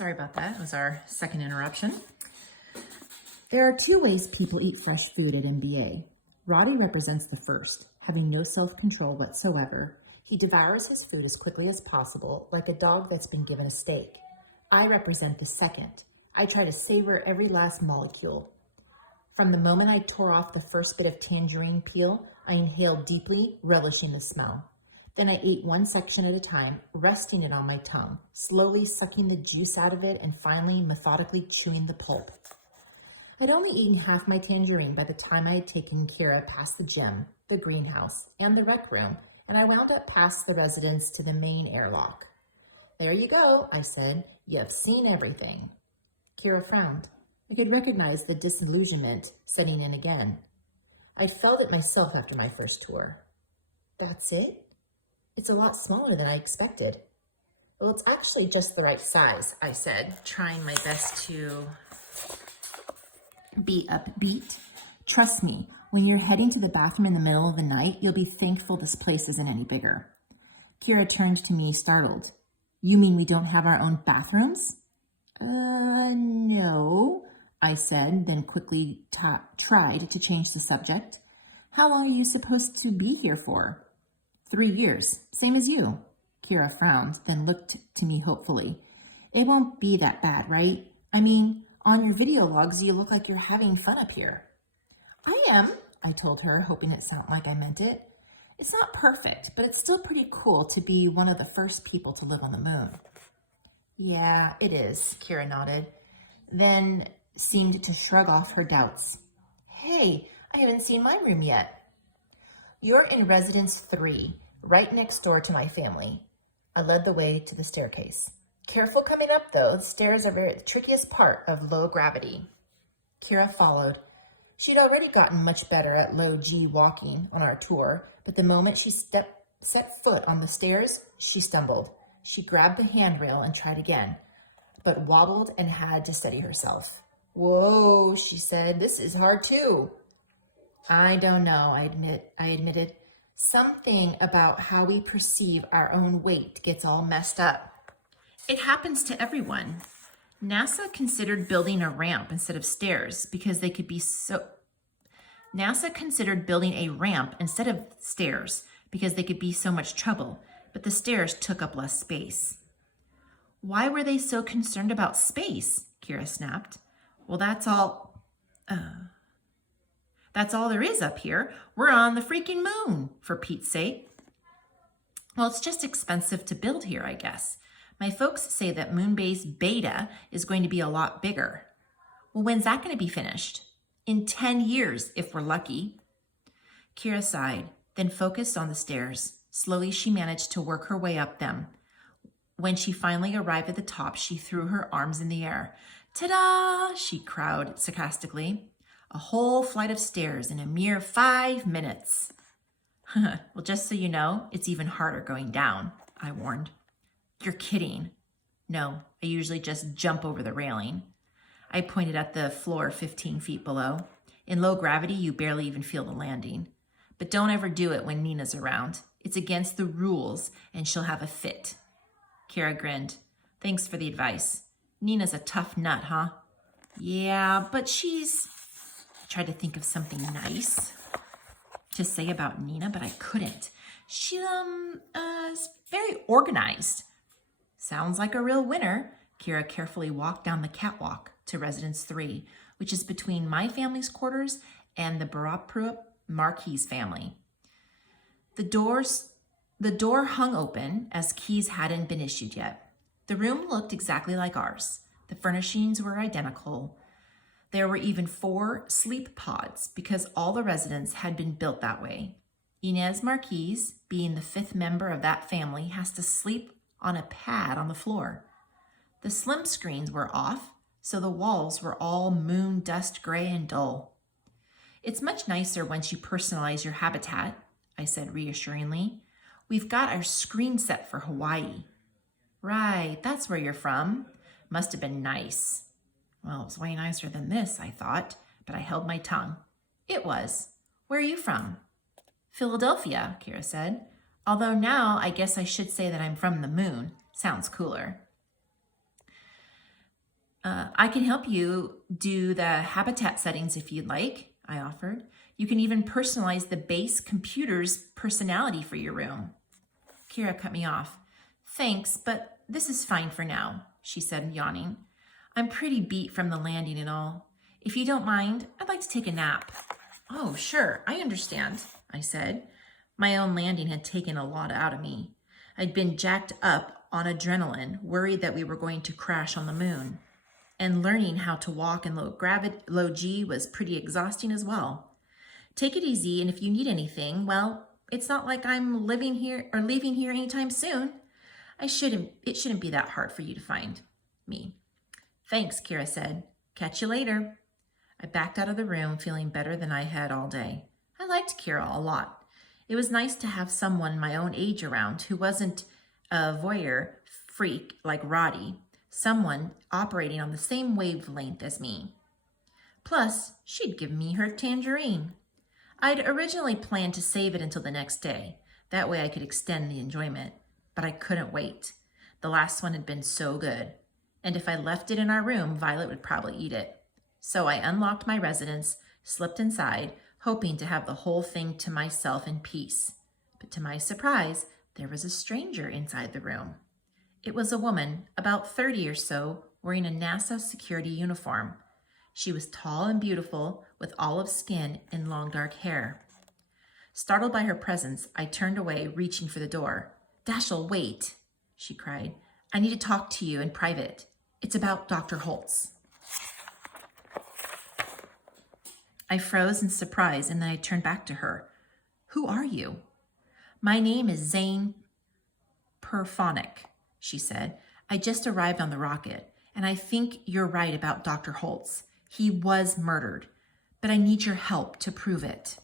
Sorry about that. It was our second interruption. There are two ways people eat fresh food at MBA. Roddy represents the first, having no self-control whatsoever. He devours his food as quickly as possible, like a dog that's been given a steak. I represent the second. I try to savor every last molecule. From the moment I tore off the first bit of tangerine peel, I inhaled deeply, relishing the smell. Then I ate one section at a time, resting it on my tongue, slowly sucking the juice out of it and finally methodically chewing the pulp. I'd only eaten half my tangerine by the time I had taken Kira past the gym, the greenhouse, and the rec room, and I wound up past the residence to the main airlock. "There you go," I said. "You've seen everything." Kira frowned. I could recognize the disillusionment setting in again. I'd felt it myself after my first tour. "That's it? It's a lot smaller than I expected." "Well, it's actually just the right size," I said, trying my best to be upbeat. "Trust me, when you're heading to the bathroom in the middle of the night, you'll be thankful this place isn't any bigger." Kira turned to me, startled. "You mean we don't have our own bathrooms?" No, I said, then quickly tried to change the subject. "How long are you supposed to be here for?" 3 years, same as you." Kira frowned, then looked to me hopefully. "It won't be that bad, right? I mean, on your video logs, you look like you're having fun up here." "I am," I told her, hoping it sounded like I meant it. "It's not perfect, but it's still pretty cool to be one of the first people to live on the moon." "Yeah, it is," Kira nodded, then seemed to shrug off her doubts. "Hey, I haven't seen my room yet." "You're in residence 3, right next door to my family." I led the way to the staircase. "Careful coming up, though. The stairs are the trickiest part of low gravity." Kira followed. She'd already gotten much better at low G walking on our tour, but the moment she set foot on the stairs, she stumbled. She grabbed the handrail and tried again, but wobbled and had to steady herself. "Whoa," she said, "this is hard too." "I don't know," I admitted. "Something about how we perceive our own weight gets all messed up." "It happens to everyone. NASA considered building a ramp instead of stairs because they could be so much trouble, but the stairs took up less space." "Why were they so concerned about space?" Kira snapped. "Well, that's all there is up here. We're on the freaking moon, for Pete's sake." "Well, it's just expensive to build here, I guess. My folks say that Moonbase Beta is going to be a lot bigger." "Well, when's that going to be finished?" "In 10 years, if we're lucky." Kira sighed, then focused on the stairs. Slowly, she managed to work her way up them. When she finally arrived at the top, she threw her arms in the air. "Ta-da!" she crowed sarcastically. "A whole flight of stairs in a mere 5 minutes." "Well, just so you know, it's even harder going down," I warned. "You're kidding." "No, I usually just jump over the railing." I pointed at the floor 15 feet below. "In low gravity, you barely even feel the landing. But don't ever do it when Nina's around. It's against the rules, and she'll have a fit." Kira grinned. "Thanks for the advice. Nina's a tough nut, huh?" "Yeah, but she's..." I tried to think of something nice to say about Nina, but I couldn't. "She, is very organized." "Sounds like a real winner." Kira carefully walked down the catwalk to residence 3, which is between my family's quarters and the Baraprup Marquis family. The door hung open as keys hadn't been issued yet. The room looked exactly like ours. The furnishings were identical. There were even 4 sleep pods because all the residents had been built that way. Inez Marquis, being the 5th member of that family, has to sleep on a pad on the floor. The slim screens were off, so the walls were all moon dust gray and dull. "It's much nicer once you personalize your habitat," I said reassuringly. "We've got our screen set for Hawaii." "Right, that's where you're from. Must have been nice." Well, it was way nicer than this, I thought, but I held my tongue. It was. "Where are you from?" "Philadelphia," Kira said. "Although now I guess I should say that I'm from the moon. Sounds cooler." I can help you do the habitat settings if you'd like, I offered. You can even personalize the base computer's personality for your room. Kira cut me off. Thanks, but this is fine for now, she said, yawning. I'm pretty beat from the landing and all. If you don't mind, I'd like to take a nap. Oh, sure, I understand, I said. My own landing had taken a lot out of me. I'd been jacked up on adrenaline, worried that we were going to crash on the moon. And learning how to walk in low G was pretty exhausting as well. Take it easy, and if you need anything, well, it's not like I'm living here or leaving here anytime soon. It shouldn't be that hard for you to find me. Thanks, Kira said. Catch you later. I backed out of the room feeling better than I had all day. I liked Kira a lot. It was nice to have someone my own age around who wasn't a voyeur freak like Roddy, someone operating on the same wavelength as me. Plus, she'd give me her tangerine. I'd originally planned to save it until the next day. That way I could extend the enjoyment, but I couldn't wait. The last one had been so good. And if I left it in our room, Violet would probably eat it. So I unlocked my residence, slipped inside, hoping to have the whole thing to myself in peace. But to my surprise, there was a stranger inside the room. It was a woman, about 30 or so, wearing a NASA security uniform. She was tall and beautiful, with olive skin and long dark hair. Startled by her presence, I turned away, reaching for the door. Dashiell, wait, she cried. I need to talk to you in private. It's about Dr. Holtz. I froze in surprise, and then I turned back to her. Who are you? My name is Zane Perphonic, she said. I just arrived on the rocket, and I think you're right about Dr. Holtz. He was murdered, but I need your help to prove it.